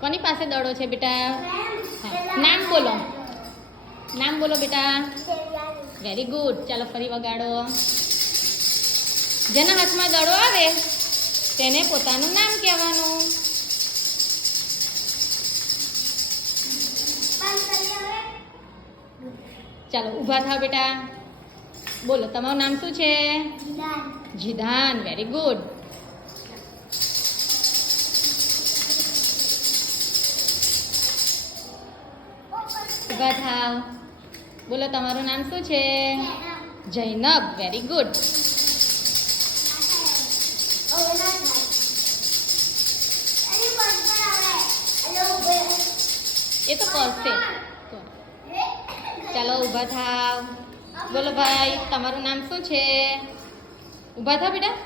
કોની પાસે દડો છે બેટા? નામ બોલો, નામ બોલો બેટા. Very good. ચાલો ફરી વગાડો. જેના હાથમાં દડો આવે તેને પોતાનું નામ કહેવાનું. ચાલો ઊભા થાવ બેટા. બોલો તમારું નામ શું છે? જીદાન. Very good. ઊભા થાવ. બોલો તમારું નામ શું છે? જૈનબ. Very good. એ તો કરશે. ચાલો ઊભા થાવ. બોલો ભાઈ તમારું નામ શું છે? ઊભા થાવ બેટા.